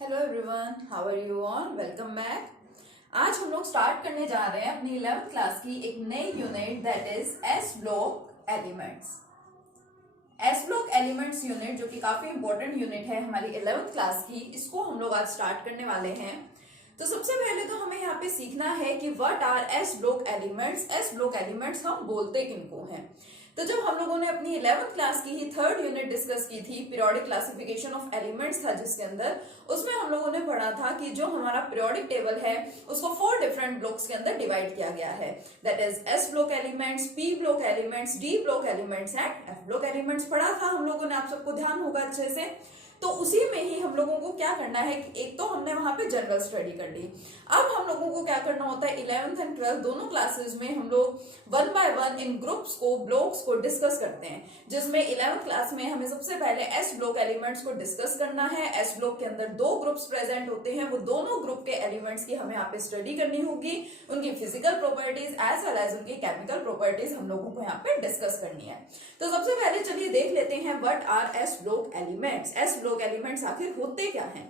Hello everyone, how are you all? Welcome back. आज हम लोग स्टार्ट करने जा रहे हैं अपनी 11th क्लास की एक नई unit that is S block elements. S block elements unit जो कि काफी इंपॉर्टेंट यूनिट है हमारी 11th क्लास की, इसको हम लोग आज स्टार्ट करने वाले हैं। तो सबसे पहले तो हमें यहाँ पे सीखना है कि what R S block elements. S block elements हम बोलते किनको हैं। तो जब हम लोगों ने अपनी 11th क्लास की ही थर्ड यूनिट डिस्कस की थी, पीरियोडिक क्लासिफिकेशन ऑफ एलिमेंट्स था जिसके अंदर, उसमें हम लोगों ने पढ़ा था कि जो हमारा पीरियोडिक टेबल है उसको 4 डिफरेंट ब्लॉक्स के अंदर डिवाइड किया गया है। That is S block elements, P block elements, D block elements and F block elements पढ़ा था हम लोगों ने। आप सबको ध्यान होगा अच्छे से। तो उसी में ही हम लोगों को क्या करना है कि एक तो हमने वहां पे जनरल स्टडी कर ली। अब हम लोगों को क्या करना होता है, 11th एंड 12th दोनों क्लासेस में हम लोग 1 बाय 1 इन ग्रुप्स को, ब्लॉक्स को डिस्कस करते हैं। जिसमें 11th क्लास में हमें सबसे पहले एस ब्लॉक एलिमेंट्स को डिस्कस करना है। एस ब्लॉक के अंदर 2 ग्रुप्स प्रेजेंट होते हैं, वो दोनों ग्रुप के एलिमेंट्स की हमें यहाँ पे स्टडी करनी होगी। उनकी physical properties as well as उनकी केमिकल प्रॉपर्टीज हम लोगों को यहाँ पे डिस्कस करनी है। तो सबसे पहले चलिए देख लेते हैं what R S block elements. S block elements आखिर होते क्या हैं?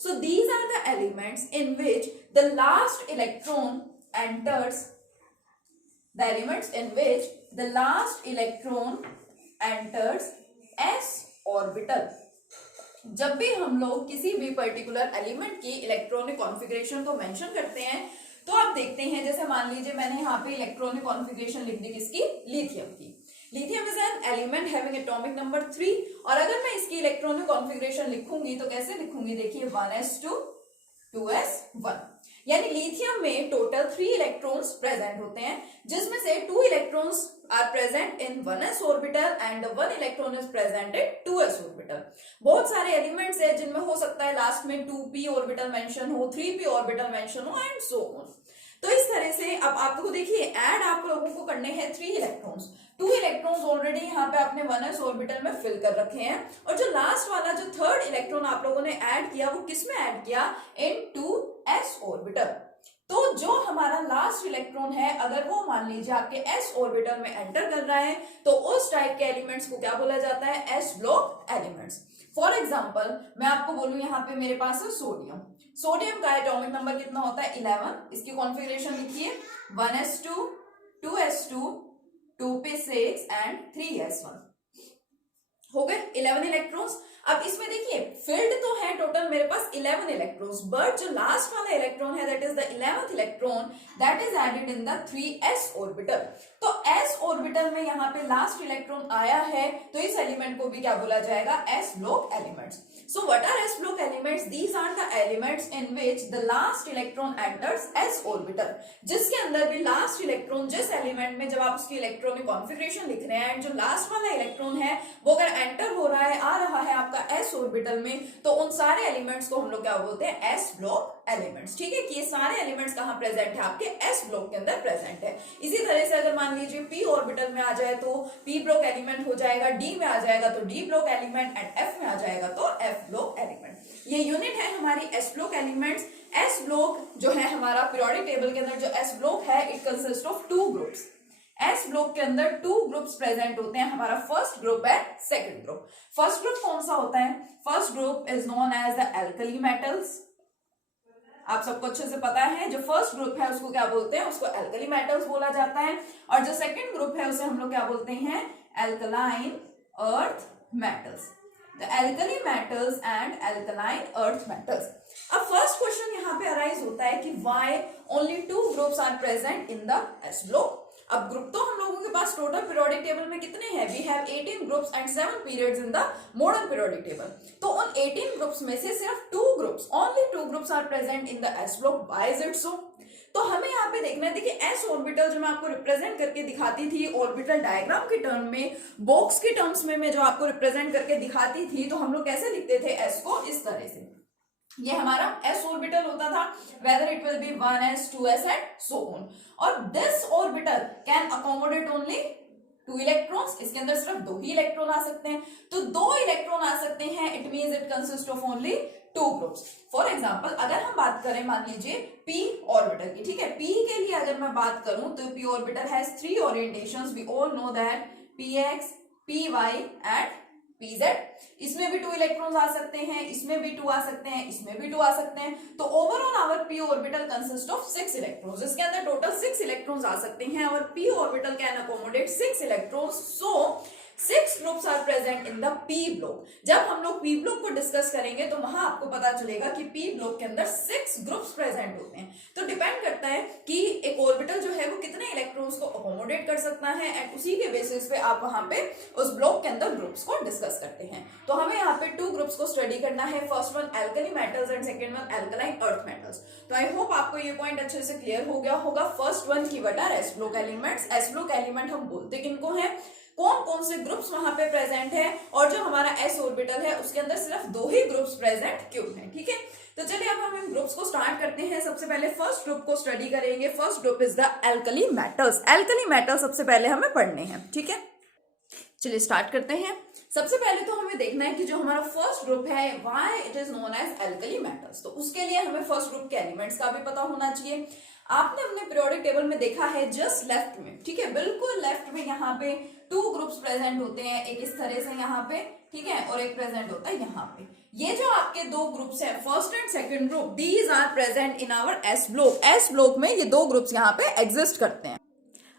So these are the elements in which the last electron enters, the elements in which the last electron enters s orbital। जब भी हम लोग किसी भी पर्टिकुलर एलिमेंट की इलेक्ट्रॉनिक कॉन्फ़िगरेशन को मेंशन करते हैं तो आप देखते हैं, जैसे मान लीजिए मैंने यहाँ पे इलेक्ट्रॉनिक कॉन्फ़िगरेशन लिख दी किसकी, लिथियम की। Lithium is an element having atomic number 3। और अगर मैं इसकी इलेक्ट्रॉनिक कॉन्फ़िगरेशन लिखूंगी तो कैसे लिखूंगी, देखिए 1s2 2s1। यानी लिथियम में टोटल 3 इलेक्ट्रॉन्स प्रेजेंट होते हैं, जिसमें से 2 electrons are present in 1s orbital and 1 electron is present in 2s orbital. बहुत सारे एलिमेंट्स है जिनमें हो सकता है लास्ट में 2p ऑर्बिटल मेंशन हो, 3p ऑर्बिटल मेंशन हो एंड सो ऑन। तो इस तरह से अब आपको देखिए ऐड आप लोगों को करने हैं 3 इलेक्ट्रॉन्स। 2 इलेक्ट्रॉन्स ऑलरेडी यहाँ पे आपने 1s ऑर्बिटल में फिल कर रखे हैं, और जो लास्ट वाला जो थर्ड इलेक्ट्रॉन आप लोगों ने ऐड किया वो किस में ऐड किया, इन 2s ऑर्बिटल। तो जो हमारा लास्ट इलेक्ट्रॉन है अगर वो मान लीजिए आपके s ऑर्बिटल में एंटर कर रहा है तो उस टाइप के एलिमेंट्स को क्या बोला जाता है, s block elements. For example मैं आपको बोलूं, यहाँ पे मेरे पास है सोडियम। सोडियम का एटॉमिक नंबर कितना होता है, 11। इसकी कॉन्फ़िगरेशन लिखिए 1s2 2s2 2p6 and 3s1। हो गए 11 इलेक्ट्रॉन्स। अब इसमें देखिए फिल्ड तो है टोटल मेरे पास 11 इलेक्ट्रॉन्स, बट जो लास्ट वाला इलेक्ट्रॉन है that is the 11th electron that is added in the 3s orbital. तो s ऑर्बिटल में यहाँ पे लास्ट इलेक्ट्रॉन आया है तो इस एलिमेंट को भी क्या बोला जाएगा, s block elements. So what are s block elements? These are the elements in which the last electron enters s orbital। जिसके अंदर भी लास्ट इलेक्ट्रॉन, जिस एलिमेंट में जब आप उसकी इलेक्ट्रॉनिक कॉन्फ़िगरेशन लिख रहे हैं एंड जो लास्ट वाला इलेक्ट्रॉन है वो अगर एंटर हो रहा है, आ रहा है आपका s ऑर्बिटल में, तो उन सारे एलिमेंट्स को हम लोग क्या बोलते हैं, s ब्लॉक एलिमेंट्स। ठीक है कि ये सारे एलिमेंट्स कहाँ प्रेजेंट है, आपके s ब्लॉक के अंदर प्रेजेंट है। इसी तरह से अगर मान लीजिए p ऑर्बिटल में आ जाए तो p ब्लॉक एलिमेंट हो जाएगा, d में आ जाएगा तो d block element and f में आ जाएगा तो f ब्लॉक एलिमेंट। ये यूनिट है हमारी s block elements. s block जो है हमारा पीरियोडिक टेबल के अंदर जो s ब्लॉक है it consist of 2 groups. s block के अंदर 2 ग्रुप्स प्रेजेंट होते हैं, हमारा फर्स्ट ग्रुप है, सेकंड ग्रुप। फर्स्ट ग्रुप कौन सा होता है, first group is known as the alkali metals. आप सबको अच्छे से पता है जो फर्स्ट ग्रुप है उसको क्या बोलते हैं, उसको एल्कली मेटल्स बोला जाता है। और जो सेकंड ग्रुप है उसे हम लोग क्या बोलते हैं, alkaline earth metals. The alkali metals and alkaline earth metals। अब फर्स्ट क्वेश्चन यहाँ पे अराइज होता है कि why only 2 groups are present in the s block। अब ग्रुप तो हम लोगों के पास टोटल पीरियोडिक टेबल में कितने हैं, we have 18 groups and 7 periods in the modern periodic table। तो उन 18 ग्रुप्स में से सिर्फ 2 groups, only 2 groups are present in the s block। why is it so? तो हमें यहाँ पे देखना है, देखिए s ऑर्बिटल जो मैं आपको रिप्रेजेंट करके दिखाती थी ऑर्बिटल डायग्राम के टर्म में, बॉक्स के टर्म्स में मैं जो आपको रिप्रेजेंट करके दिखाती थी, तो हम लोग कैसे लिखते थे s को, इस तरह से। ये हमारा s ऑर्बिटल होता था, whether it will be 1s 2s and so on. और this orbital can accommodate only 2 electrons. इसके अंदर सिर्फ 2 ही इलेक्ट्रॉन आ सकते हैं, तो 2 इलेक्ट्रॉन आ सकते हैं, it means it consist of only 2 groups. For example अगर हम बात करें मान लीजिए p ऑर्बिटल की, ठीक है, p के लिए अगर मैं बात करूं तो p orbital has 3 orientations. We all know that px py and pz. इसमें भी 2 इलेक्ट्रॉन्स आ सकते हैं, इसमें भी 2 आ सकते हैं, इसमें भी 2 आ सकते हैं। तो overall our p orbital consist of 6 electrons. इसके अंदर टोटल 6 इलेक्ट्रॉन्स आ सकते हैं और p orbital can accommodate 6 electrons. So 6 groups are present in the p block. जब हम लोग पी ब्लॉक को डिस्कस करेंगे तो वहां आपको पता चलेगा कि पी ब्लॉक के अंदर 6 ग्रुप्स प्रेजेंट होते हैं। तो डिपेंड करता है कि एक ऑर्बिटल जो है वो कितने इलेक्ट्रॉन्स को अकोमोडेट कर सकता है एंड उसी के बेसिस पे आप वहां पे उस ब्लॉक के अंदर ग्रुप्स को डिस्कस करते हैं। तो हमें यहाँ पे 2 ग्रुप्स को स्टडी करना है। First one alkali metals and second one alkaline earth metals. तो आई होप आपको ये पॉइंट अच्छे से क्लियर हो गया होगा। फर्स्ट वन की what R S block elements. S block element हम बोलते किनको हैं, कौन कौन से ग्रुप्स वहां पे प्रेजेंट है, और जो हमारा एस ऑर्बिटल है उसके अंदर सिर्फ 2 ही ग्रुप्स प्रेजेंट क्यों हैं। ठीक है, तो चलिए अब हम इन ग्रुप्स को स्टार्ट करते हैं। सबसे पहले फर्स्ट ग्रुप को स्टडी करेंगे। First group is the alkali metals. Alkali metals सबसे पहले हमें पढ़ने हैं। ठीक है, चलिए स्टार्ट करते हैं। सबसे पहले तो हमें देखना है कि जो हमारा फर्स्ट ग्रुप है why it is known as alkali metals. तो उसके लिए हमें फर्स्ट ग्रुप के एलिमेंट्स का भी पता होना चाहिए। आपने अपने पीरियोडिक टेबल में देखा है जस्ट लेफ्ट में, ठीक है, बिल्कुल लेफ्ट में यहाँ पे 2 ग्रुप्स प्रेजेंट होते हैं, एक इस तरह से यहाँ पे, ठीक है, और एक प्रेजेंट होता है यहाँ पे। ये जो आपके 2 ग्रुप्स हैं first and second group, these are present in our s block. S block में ये 2 ग्रुप्स यहाँ पे एग्जिस्ट करते हैं।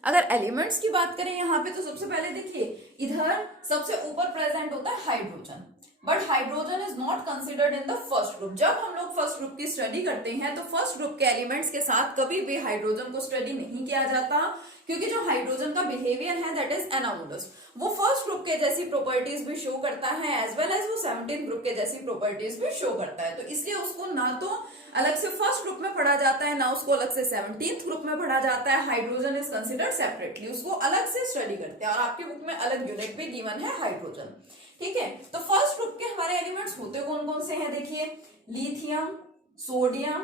अगर एलिमेंट्स की बात करें यहाँ पे तो सबसे पहले देखिए इधर सबसे ऊपर प्रेजेंट होता है hydrogen, but hydrogen is not considered in the first group. जब हम लोग फर्स्ट ग्रुप की स्टडी करते हैं तो फर्स्ट ग्रुप के एलिमेंट्स के साथ कभी भी हाइड्रोजन को स्टडी नहीं किया जाता, क्योंकि जो हाइड्रोजन का बिहेवियर है दैट इज एनामोलस। वो फर्स्ट ग्रुप के जैसी प्रॉपर्टीज भी शो करता है एज वेल एज वो 17th ग्रुप के जैसी प्रॉपर्टीज भी शो करता है। तो इसलिए उसको ना तो अलग से फर्स्ट ग्रुप में पढ़ा जाता है, ना उसको अलग से 17th ग्रुप में पढ़ा जाता है। हाइड्रोजन इज कंसिडर्ड सेपरेटली, उसको अलग से स्टडी करते हैं और आपके बुक में अलग यूनिट भी गिवन है हाइड्रोजन। ठीक है, तो फर्स्ट ग्रुप के हमारे एलिमेंट्स होते कौन कौन से हैं देखिए, lithium, sodium,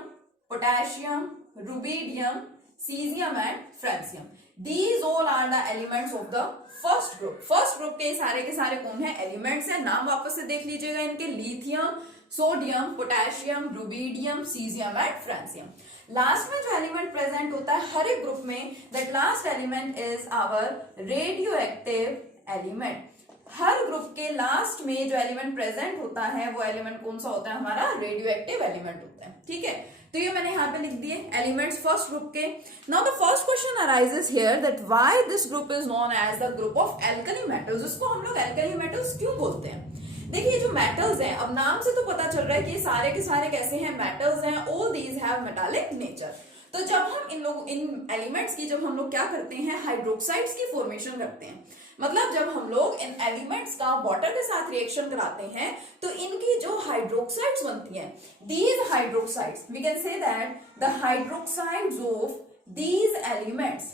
potassium, rubidium, caesium and francium. These all are the elements of the first group. First group के सारे कौन है, एलिमेंट्स हैं। नाम वापस से देख लीजिएगा इनके, lithium, sodium, potassium, rubidium, caesium and francium. Last में जो एलिमेंट प्रेजेंट होता है हर एक ग्रुप में, that last element is our radioactive element. हर ग्रुप के लास्ट में जो एलिमेंट प्रेजेंट होता है वो एलिमेंट कौन सा होता है, हमारा रेडियो एक्टिव एलिमेंट होता है। ठीक है, तो ये मैंने यहाँ पे लिख दिए एलिमेंट्स फर्स्ट ग्रुप के। Now the first question arises here that why this group is known as the group of alkali metals. इसको हम लोग एल्कली मेटल्स क्यों बोलते हैं। देखिए जो मेटल्स हैं, अब नाम से तो पता चल रहा है कि सारे के सारे कैसे हैं, मेटल्स हैं। All these have metallic nature. तो जब हम इन एलिमेंट्स की जब हम लोग क्या करते हैं, हाइड्रोक्साइड्स की फॉर्मेशन करते हैं, मतलब जब हम लोग इन एलिमेंट्स का वाटर के साथ रिएक्शन कराते हैं तो इनकी जो हाइड्रोक्साइड्स बनती हैं, these hydroxides we can say that the hydroxides of these elements,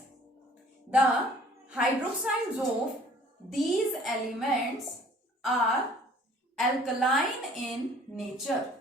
the hydroxides of these elements are alkaline in nature,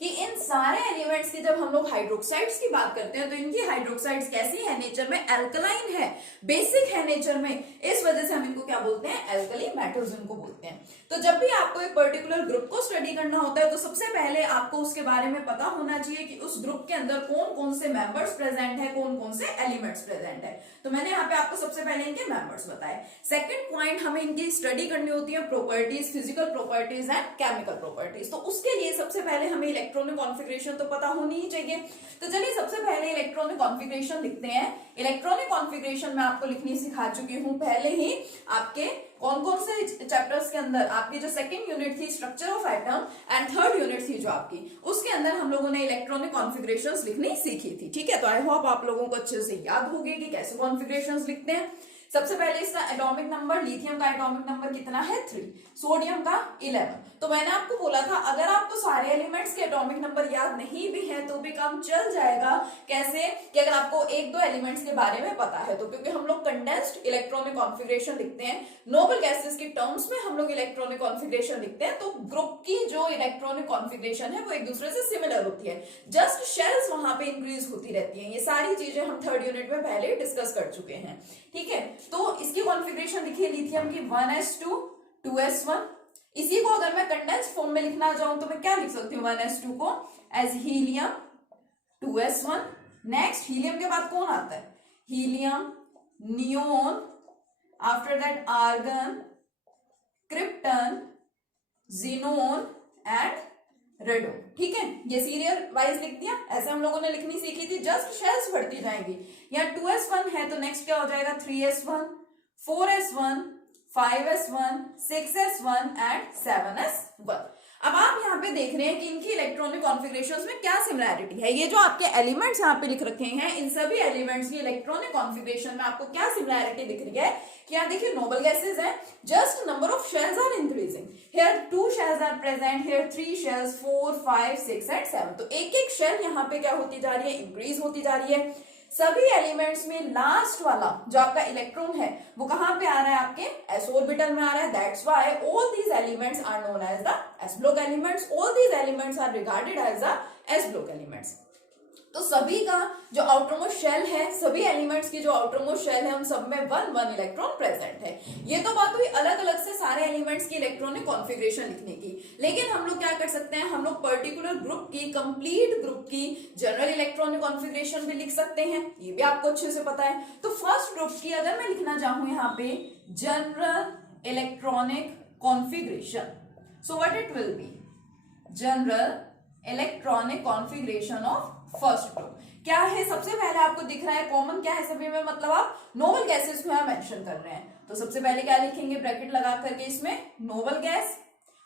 कि इन सारे एलिमेंट्स की जब हम लोग हाइड्रोक्साइड्स की बात करते हैं तो इनकी हाइड्रोक्साइड्स कैसी है, नेचर में एल्कलाइन है, बेसिक है नेचर में। इस वजह से हम इनको क्या बोलते हैं, एल्कली मेटल्स इनको बोलते हैं। तो जब भी आपको एक पर्टिकुलर ग्रुप को स्टडी करना होता है तो सबसे पहले आपको उसके बारे में पता होना चाहिए कि उस ग्रुप के अंदर कौन कौन से मेंबर्स प्रेजेंट है, कौन कौन से एलिमेंट्स प्रेजेंट है। तो मैंने यहाँ पे आपको सबसे पहले इनके मेंबर्स बताए। सेकंड पॉइंट, हमें इनकी स्टडी करनी होती है properties, physical properties and chemical properties. तो उसके लिए सबसे पहले हमें इलेक्ट्रॉनिक कॉन्फ़िगरेशन तो पता होनी ही चाहिए। तो चलिए सबसे पहले इलेक्ट्रॉनिक कॉन्फ़िगरेशन लिखते हैं। इलेक्ट्रॉनिक कॉन्फ़िगरेशन मैं आपको लिखनी सिखा चुकी हूं पहले ही, आपके कौन कौन से चैप्टर्स के अंदर, आपकी जो सेकंड यूनिट थी structure of atom and third unit थी जो आपकी, उसके अंदर हम लोगों ने इलेक्ट्रॉनिक कॉन्फ़िगरेशंस लिखनी सीखी थी। ठीक है, तो आई होप आप लोगों को अच्छे से याद होगी कि कैसे कॉन्फ़िगरेशंस लिखते हैं। सबसे पहले इसका एटॉमिक नंबर, लिथियम का एटॉमिक नंबर कितना है 3, सोडियम का 11। तो मैंने आपको बोला था अगर आपको सारे एलिमेंट्स के एटॉमिक नंबर याद नहीं भी है तो भी काम चल जाएगा। कैसे कि अगर आपको एक दो एलिमेंट्स के बारे में पता है तो, क्योंकि हम लोग कंडेंस्ड इलेक्ट्रॉनिक कॉन्फ़िगरेशन लिखते हैं, नोबल गैसेस की टर्म्स में हम लोग इलेक्ट्रॉनिक कॉन्फ़िगरेशन लिखते हैं। तो ग्रुप की जो इलेक्ट्रॉनिक कॉन्फ़िगरेशन है वो एक दूसरे से सिमिलर होती है, जस्ट शेल्स वहां पे इंक्रीज होती रहती है। ये सारी चीजें हम थर्ड यूनिट में पहले डिस्कस कर चुके हैं। ठीक है, तो इसकी कॉन्फ़िगरेशन लिखिए लिथियम की 1s2 2s1। इसी को अगर मैं कंडेंस फॉर्म में लिखना चाहूं तो मैं क्या लिख सकती हूँ 1s2 को as helium 2s1। Next helium के बाद कौन आता है, helium, neon after that argon, krypton, xenon and radon. ठीक है, ये सीरियल वाइज लिख दिया, ऐसे हम लोगों ने लिखनी सीखी थी, जस्ट शेल्स बढ़ती जाएंगी। यहाँ 2s1 है तो नेक्स्ट क्या हो जाएगा 3s1, 4s1, 5s1, 6s1 and 7s1। अब आप यहाँ पे देख रहे हैं कि इनकी इलेक्ट्रॉनिक कॉन्फ़िगरेशंस में क्या सिमिलैरिटी है। ये जो आपके एलिमेंट्स यहाँ पे लिख रखे हैं, इन सभी एलिमेंट्स की इलेक्ट्रॉनिक कॉन्फ़िगरेशन में आपको क्या सिमिलैरिटी दिख रही है कि यहाँ देखिए नोबल गैसेस हैं, just number of shells are increasing. Here 2 shells are present, here 3 shells, 4, 5, 6 and 7। तो एक एक शेल यहाँ पे क्या होती जा रही है, इंक्रीज होती जा रही है। सभी एलिमेंट्स में लास्ट वाला जो आपका इलेक्ट्रॉन है वो कहां पे आ रहा है, आपके s ऑर्बिटल में आ रहा है। That's why all these elements are known as the s block elements. All these elements are regarded as the s block elements. तो सभी का जो आउटरमोस्ट शेल है, सभी एलिमेंट्स की जो आउटरमोस्ट शेल है, उन सब में 1 इलेक्ट्रॉन प्रेजेंट है। ये तो बात हुई अलग अलग से सारे एलिमेंट्स की इलेक्ट्रॉनिक कॉन्फ़िगरेशन लिखने की। लेकिन हम लोग क्या कर सकते हैं, हम लोग पर्टिकुलर ग्रुप की, कंप्लीट ग्रुप की जनरल इलेक्ट्रॉनिक कॉन्फ़िगरेशन भी लिख सकते हैं, ये भी आपको अच्छे से पता है। तो फर्स्ट ग्रुप की अगर मैं लिखना चाहूं यहाँ पे general electronic configuration, so what it will B, general electronic configuration of first group. क्या है, सबसे पहले आपको दिख रहा है कॉमन क्या है सभी में, मतलब आप नोबल गैसेस को यहाँ मेंशन कर रहे हैं। तो सबसे पहले क्या लिखेंगे, ब्रैकेट लगा करके इसमें नोबल गैस।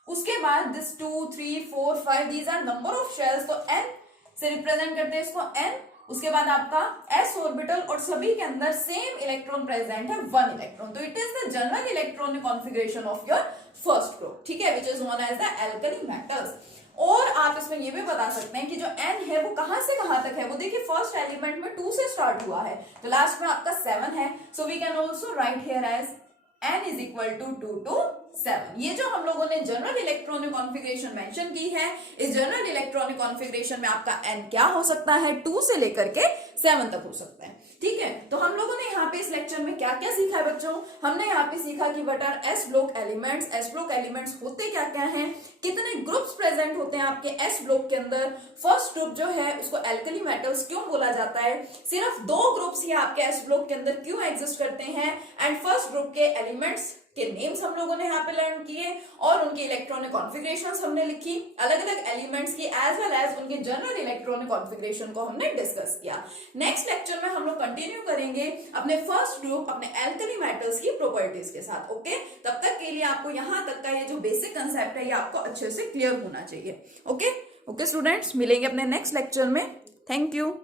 उसके बाद this 2, 3, 4, 5 these are number of shells, तो n से रिप्रेजेंट करते हैं इसको n। उसके बाद आपका s ऑर्बिटल और सभी के अंदर सेम इलेक्ट्रॉन प्रेजेंट है, 1 इलेक्ट्रॉन। तो it is the general electronic configuration of your first group. ठीक है, which is known as the alkali metals. और आप इसमें ये भी बता सकते हैं कि जो n है वो कहां से कहां तक है। वो देखिए फर्स्ट एलिमेंट में 2 से स्टार्ट हुआ है, तो लास्ट में आपका 7 है। So we can also write here as n is equal to 2 to 7। ये जो हम लोगों ने जनरल इलेक्ट्रॉनिक कॉन्फ़िगरेशन मेंशन की है, इस जनरल इलेक्ट्रॉनिक कॉन्फ़िगरेशन में आपका n क्या हो सकता है, 2 से लेकर के 7 तक हो सकता है। ठीक है, तो हम लोगों ने यहाँ पे इस लेक्चर में क्या क्या सीखा है बच्चों, हमने यहाँ पे सीखा कि what are s block elements, s block elements होते क्या क्या हैं, कितने ग्रुप्स प्रेजेंट होते हैं आपके s ब्लॉक के अंदर, फर्स्ट ग्रुप जो है उसको एल्कली मेटल्स क्यों बोला जाता है, सिर्फ 2 ग्रुप्स ही आपके s ब्लॉक के अंदर क्यों एग्जिस्ट करते हैं, एंड फर्स्ट ग्रुप के एलिमेंट्स के नेम्स हम लोगों ने यहाँ पे लर्न किए, और उनकी इलेक्ट्रॉनिक कॉन्फ़िगरेशंस हमने लिखी, अलग अलग एलिमेंट्स की एज वेल एज उनके जनरल इलेक्ट्रॉनिक कॉन्फ़िगरेशन को हमने डिस्कस किया। नेक्स्ट लेक्चर में हम लोग कंटिन्यू करेंगे अपने फर्स्ट ग्रुप, अपने एल्कली मेटल्स की प्रॉपर्टीज के साथ। ओके, तब तक के लिए आपको यहाँ तक का ये जो बेसिक कंसेप्ट है ये आपको अच्छे से क्लियर होना चाहिए। ओके स्टूडेंट्स, मिलेंगे अपने नेक्स्ट लेक्चर में। Thank you.